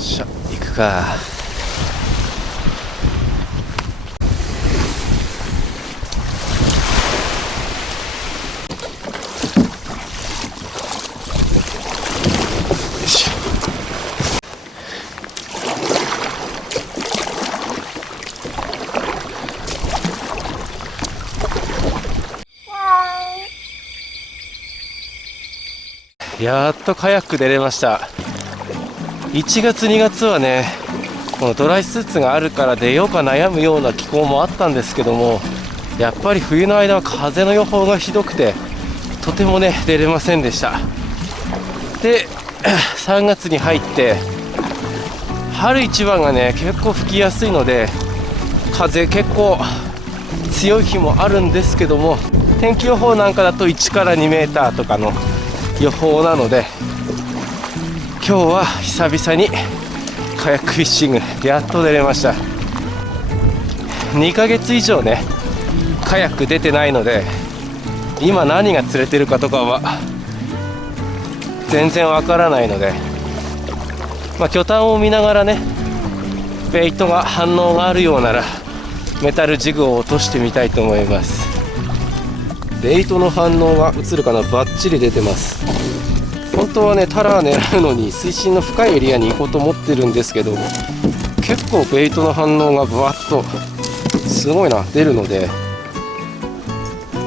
しゃ、行くか。よいしょ。やっとカヤック出れました。1月2月はね、このドライスーツがあるから出ようか悩むような気候もあったんですけども、やっぱり冬の間は風の予報がひどくてとてもね出れませんでした。で3月に入って春一番がね結構吹きやすいので、風結構強い日もあるんですけども、天気予報なんかだと1から2メーターとかの予報なので、今日は久々にカヤックフィッシングやっと出れました。2ヶ月以上ねカヤック出てないので、今何が釣れてるかとかは全然わからないので、魚探を見ながらね、ベイトが反応があるようならメタルジグを落としてみたいと思います。ベイトの反応が映るかな。バッチリ出てます。本当はねタラ狙うのに水深の深いエリアに行こうと思ってるんですけど、結構ベイトの反応がブワッとすごいな出るので、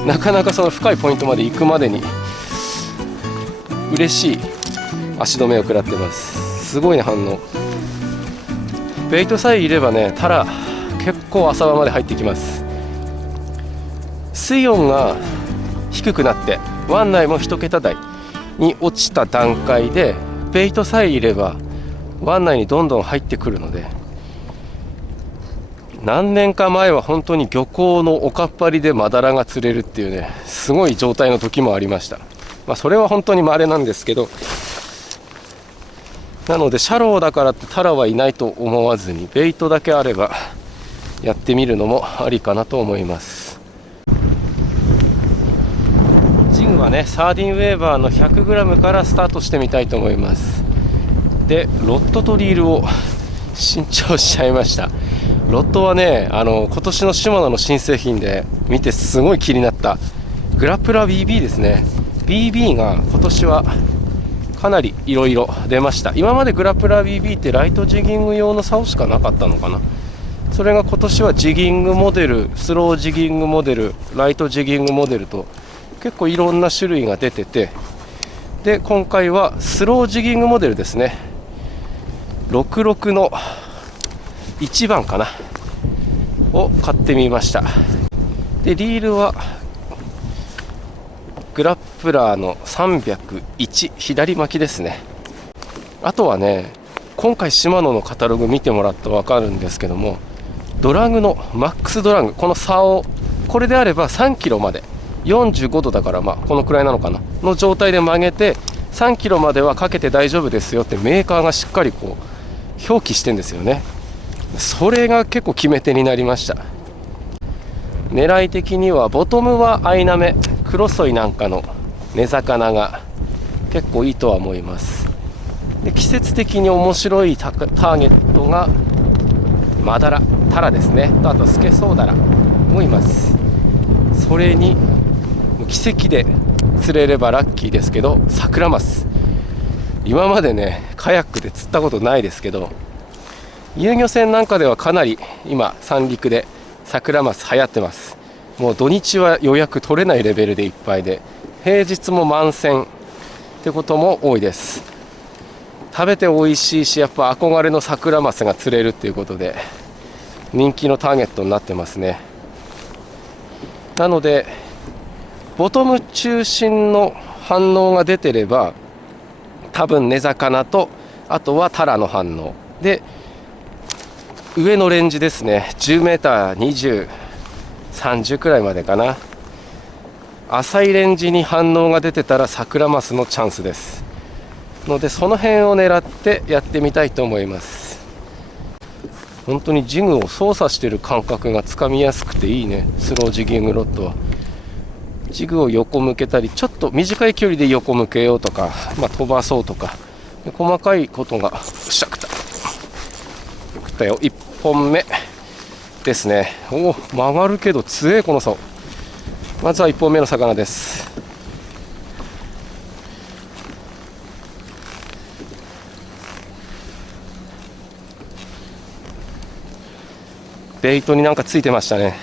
なかなかその深いポイントまで行くまでに嬉しい足止めを食らってます。すごいね反応。ベイトさえいればねタラ結構浅場まで入ってきます。水温が低くなって湾内も1桁台に落ちた段階でベイトさえいれば湾内にどんどん入ってくるので、何年か前は本当に漁港のおかっぱりでマダラが釣れるっていうねすごい状態の時もありました。それは本当に稀なんですけど、なのでシャローだからってタラはいないと思わずに、ベイトだけあればやってみるのもありかなと思います。ジグはねサーディンウェーバーの 100g からスタートしてみたいと思います。でロッドとリールを新調しちゃいました。ロッドはね今年のシマノの新製品で見てすごい気になったグラップラー BB ですね。 BB が今年はかなりいろいろ出ました。今までグラップラー BB ってライトジギング用の竿しかなかったのかな。それが今年はジギングモデル、スロージギングモデル、ライトジギングモデルと結構いろんな種類が出てて、で今回はスロージギングモデルですね。66の1番かなを買ってみました。でリールはグラップラーの301左巻きですね。あとはね今回シマノのカタログ見てもらったら分かるんですけども、ドラグのマックスドラグ、この竿これであれば3キロまで45度だからこのくらいなのかなの状態で曲げて3キロまではかけて大丈夫ですよってメーカーがしっかり表記してんですよね。それが結構決め手になりました。狙い的にはボトムはアイナメ、クロソイなんかの根魚が結構いいとは思います。で季節的に面白いターゲットがマダラ、タラですね。あとスケソウダラもいます。それに奇跡で釣れればラッキーですけどサクラマス、今までねカヤックで釣ったことないですけど、遊漁船なんかではかなり今三陸でサクラマス流行ってます。もう土日は予約取れないレベルでいっぱいで、平日も満船ってことも多いです。食べて美味しいし、やっぱ憧れのサクラマスが釣れるっていうことで人気のターゲットになってますね。なのでボトム中心の反応が出てれば多分根魚とあとはタラの反応で、上のレンジですね 10m20、30くらいまでかな、浅いレンジに反応が出てたらサクラマスのチャンスですので、その辺を狙ってやってみたいと思います。本当にジグを操作している感覚がつかみやすくていいね、スロージギングロッドは。ジグを横向けたり、ちょっと短い距離で横向けようとか、飛ばそうとか細かいことがしゃくたしたよ。1本目ですね。おお、曲がるけど強えこの竿。まずは1本目の魚です。ベイトになんかついてましたね。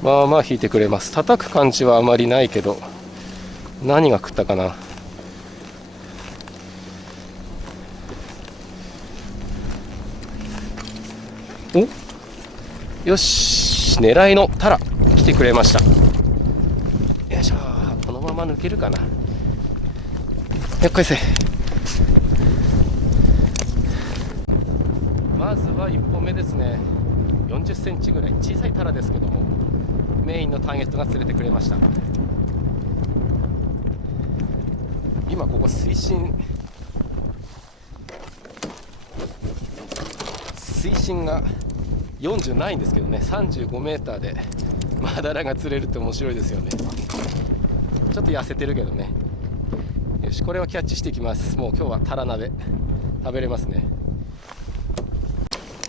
まあまあ引いてくれます。叩く感じはあまりないけど、何が食ったかな。お、よし、狙いのタラ来てくれました。よいしょ、このまま抜けるかな。よっこいせ。まずは1本目ですね。40センチぐらい、小さいタラですけども、メインのターゲットが釣れてくれました。今ここ水深が40ないんですけどね、35メーターでマダラが釣れるって面白いですよね。ちょっと痩せてるけどね。よし、これはキャッチしていきます。もう今日はタラ鍋食べれますね。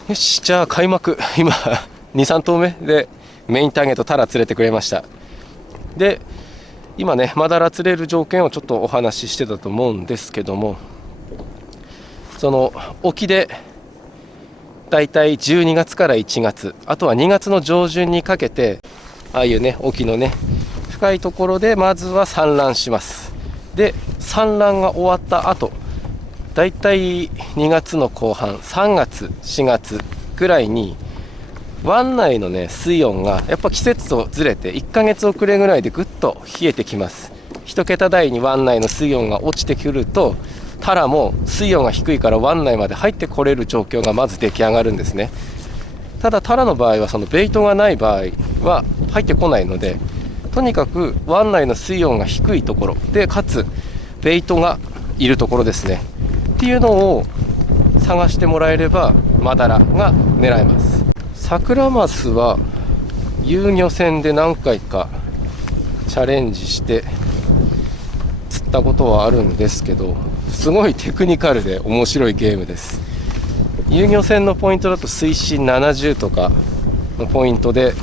よし、じゃあ開幕。今2、3投目でメインターゲットタラ釣れてくれました。で、今ね、マダラ釣れる条件をちょっとお話ししてたと思うんですけども、その沖でだいたい12月から1月、あとは2月の上旬にかけて、ああいうね、沖のね、深いところでまずは産卵します。で、産卵が終わった後、だいたい2月の後半、3月、4月ぐらいに湾内のね、水温がやっぱ季節とずれて1ヶ月遅れぐらいでぐっと冷えてきます。1桁台に湾内の水温が落ちてくると、タラも水温が低いから湾内まで入ってこれる状況がまず出来上がるんですね。ただタラの場合はそのベイトがない場合は入ってこないので、とにかく湾内の水温が低いところで、かつベイトがいるところですねっていうのを探してもらえればマダラが狙えます。サクラマスは遊漁船で何回かチャレンジして釣ったことはあるんですけど、すごいテクニカルで面白いゲームです。遊漁船のポイントだと水深70とかのポイントで、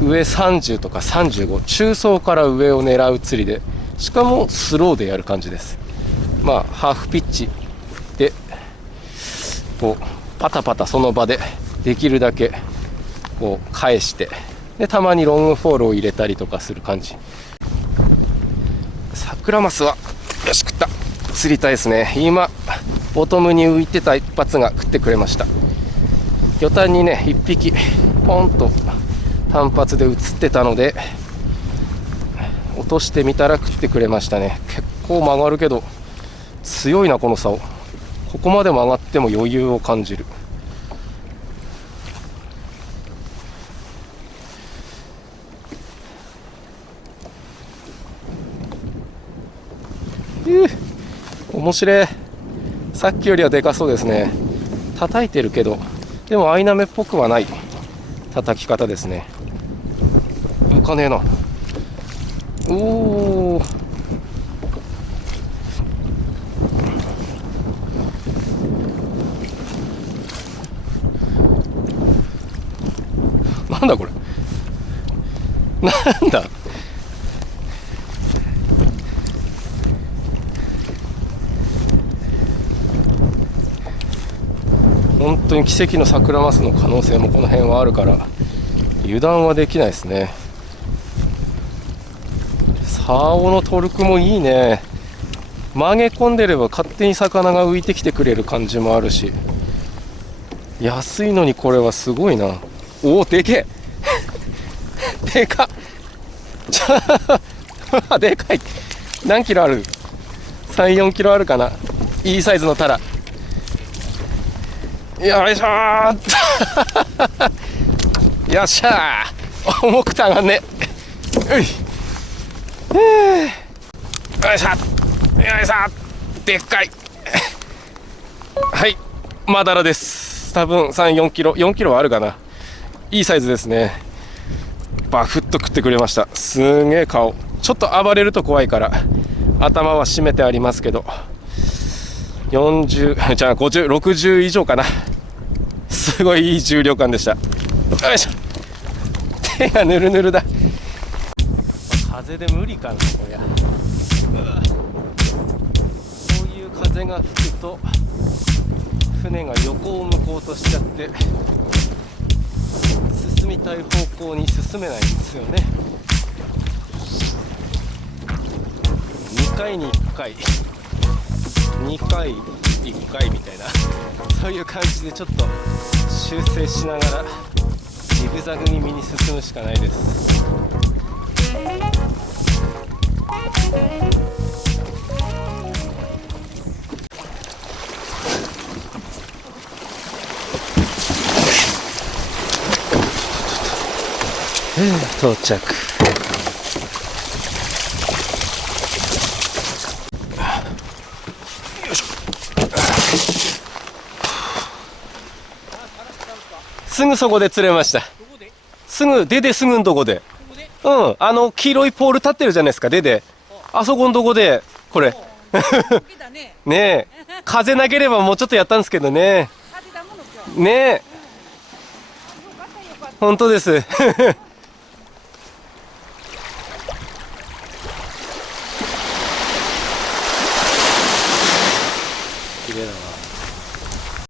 上30とか35、中層から上を狙う釣りで、しかもスローでやる感じです。まあハーフピッチでこうパタパタその場でできるだけこう返して、でたまにロングフォールを入れたりとかする感じ。サクラマスはよし食った。釣りたいですね。今ボトムに浮いてた一発が食ってくれました。魚探にね1匹ポンと単発で映ってたので落としてみたら食ってくれましたね。結構曲がるけど強いなこの竿。ここまで曲がっても余裕を感じる。面白い。さっきよりはでかそうですね。叩いてるけどでもアイナメっぽくはない叩き方ですね。浮かねえな。おー、なんだこれ。なんだ。本当に奇跡のサクラマスの可能性もこの辺はあるから油断はできないですね。竿のトルクもいいね。曲げ込んでれば勝手に魚が浮いてきてくれる感じもあるし、安いのにこれはすごいな。おお、でけえでかっでかい。何キロある。3、4キロあるかな。いいサイズのタラ。よいしょーよっしゃー。重くて上がんね。よいしょよいしょ。でっかいはい、マダラです。多分3、4キロ、4キロはあるかな。いいサイズですね。バフッと食ってくれました。すげえ顔。ちょっと暴れると怖いから頭は締めてありますけど、40じゃあ50、60以上かな。すごいいい重量感でした。よいしょ、手がぬるぬるだ。風で無理かなこりゃ。こういう風が吹くと船が横を向こうとしちゃって進みたい方向に進めないんですよね。2回に1回2回1回みたいな、そういう感じでちょっと修正しながらジグザグ気味に進むしかないです。到着。すぐそこで釣れました。すぐすぐんとこで、黄色いポール立ってるじゃないですか。あそこんとこでこれねえ、風なければもうちょっとやったんですけどね。ねえ、本当です